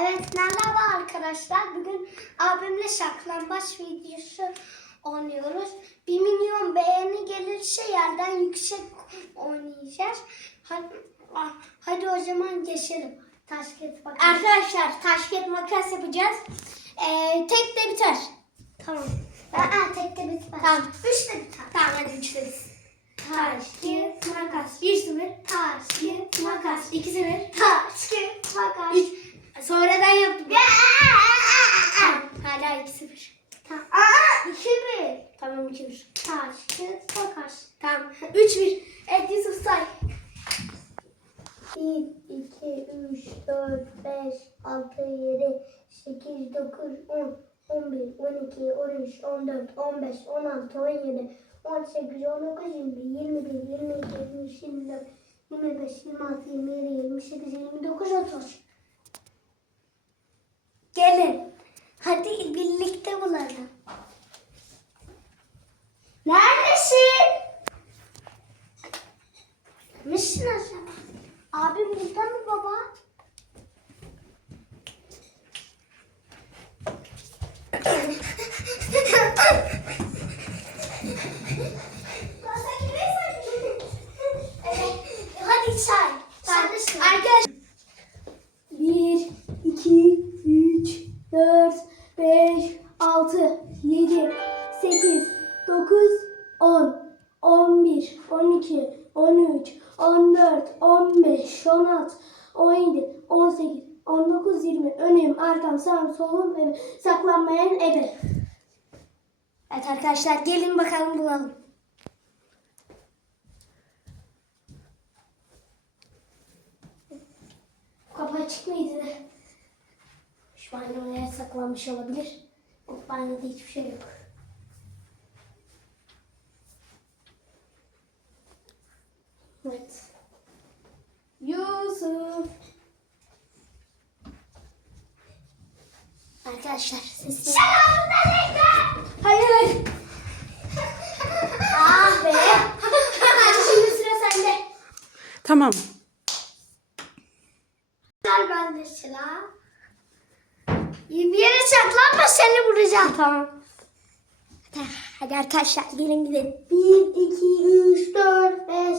Evet merhaba arkadaşlar. Bugün abimle saklambaç videosu oynuyoruz. 1 milyon beğeni gelirse yerden yüksek oynayacağız. Hadi, ah, hadi o zaman geçelim. Taş kağıt makas. Arkadaşlar taş kağıt makas yapacağız. Ee, tek de biter. Tamam. Aa, tek de bitmez. Tamam. Üç de biter. Tamam hadi üçleriz. Taş kağıt makas. 1-0. Taş kağıt makas. 2-0. Taş kağıt makas. 3. Sonradan yaptım. Hala 2-0. Tamam. Aa, iki bir. Tamam 2-1. Taş kağıt makas. Tamam 3-1. Evet Yusuf say. 1, 2, 3, 4, 5, 6, 7, 8, 9, 10, 11, 12, 13, 14, 15, 16, 17, 18, 19, 20, 21, 22, 23, 24, 25, 26, 27, 28, 29, 30. Gelin. Hadi birlikte bulalım. Neredesin? Misin acaba? Abim burada mı baba? 12, 13, 14, 15, 16, 17, 18, 19, 20. Önüm, arkam, sağım, solum, ebe. Saklanmayan ebe. Evet arkadaşlar gelin bakalım bulalım. Kapı açık mıydı? Şu an oraya saklanmış olabilir. Bu banyoda hiçbir şey yok. Evet. Yusuf. Arkadaşlar sesini... Hayır hayır. ah be. Şimdi sıra sende. Tamam. Ver bende silah. Bir yere saklanma seni vuracağım. Tamam. Hadi arkadaşlar gelin gidelim. 1, 2, 3, 4, 5,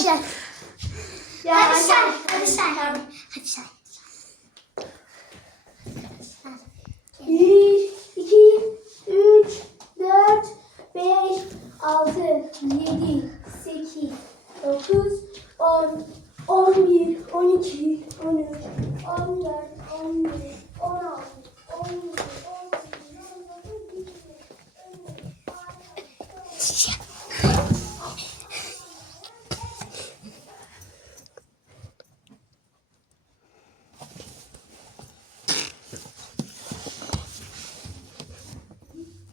Arkadaşlar. Ya Hadi arkadaşlar. hadi say. Hadi say. 1, 2, 3, 4, 5, 6, 7, 8, 9, 10, 11, 12, 13, 14, 15, 16, 17, 18, Hadi say. Evet Arkadaşlar bir, bir gün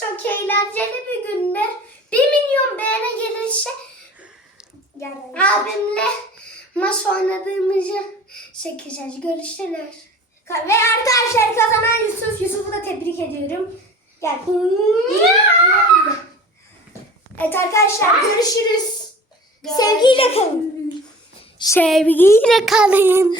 çok eğlenceli bir günde bir milyon beğeni gelirse abimle maç oynadığımızı çekeceğiz. Görüşürüz. Ve arkadaşlar kazanan Yusuf. Yusuf'u da tebrik ediyorum. Gel. Evet arkadaşlar görüşürüz. Sevgiyle kalın. Sevgiyle kalın.